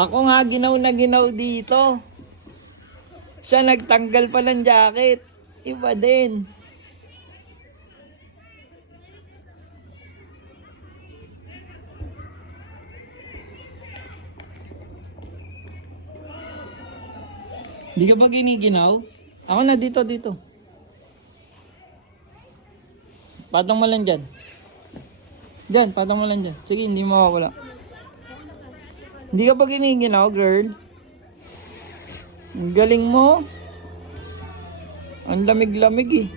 Ako nga ginaw na ginaw dito. Siya nagtanggal pa ng jacket. Iba din. Di ka ba giniginaw? Ako na dito. Patong mo lang dyan. Dyan, patong mo lang dyan. Sige, hindi mawawala. Hindi ka ba giniginaw, girl? Ang galing mo. Ang lamig-lamig eh.